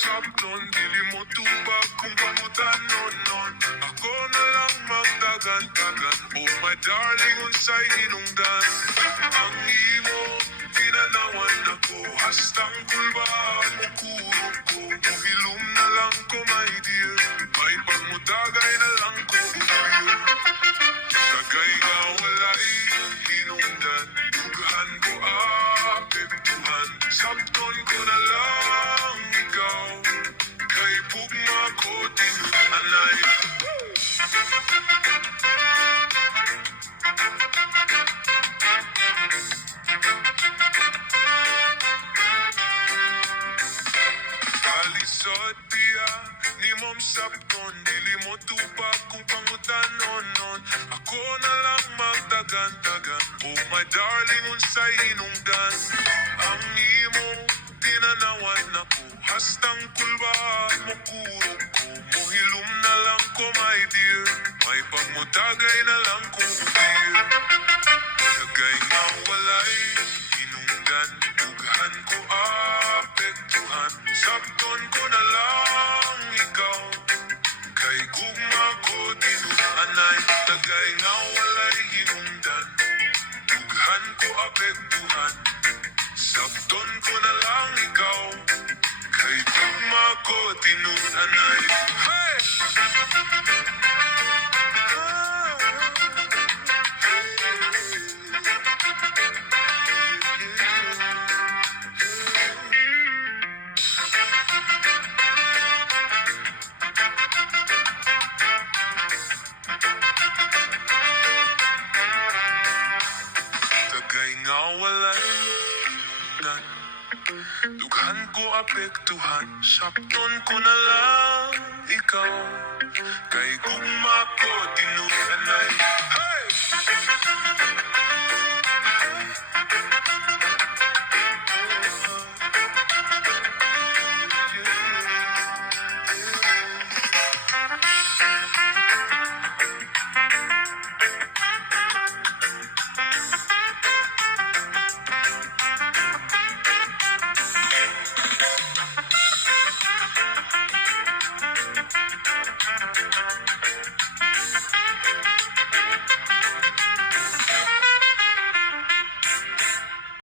sabton, dili mo tubag kung kamutan non. Ako na lang magdagan-dagan, oh my darling, unsay hinungdan. Ang imo, pinanawan ako, hastang kulbaan mo kurog ko. Mahilom na lang ko, my dear, may pagmutagay na lang ko, dear. Tagay nga walay hinungdan, dugahan ko apektuhan, sabton ko na lang ikaw, kay pugma ko tinanay. Kalisod biya, ni mom sabton, dili mo tupag kung pangutan non. Ako na lang magtagan-tagan, oh my darling, unsay hinungdan. Ang imo, tinanawan ako, hastang kulbaan mo kurog ko. Mohilom na lang ko, my dear, may pagmutagay na lang ko, dear. Tagay nga walay hinungdan, dugahan ko apektuhan, sabton ko na lang ikaw, kay gugma ko tinanay. Tagay nga walay hinungdan, dugahan ko apektuhan, sabton ko na lang ikaw, kay gugma ko tinanay. Hey! Tagay nga walay hinungdan, dughan ko apektuhan, sabton ko na lang ikaw, kay gugma ko tinanay. Hey!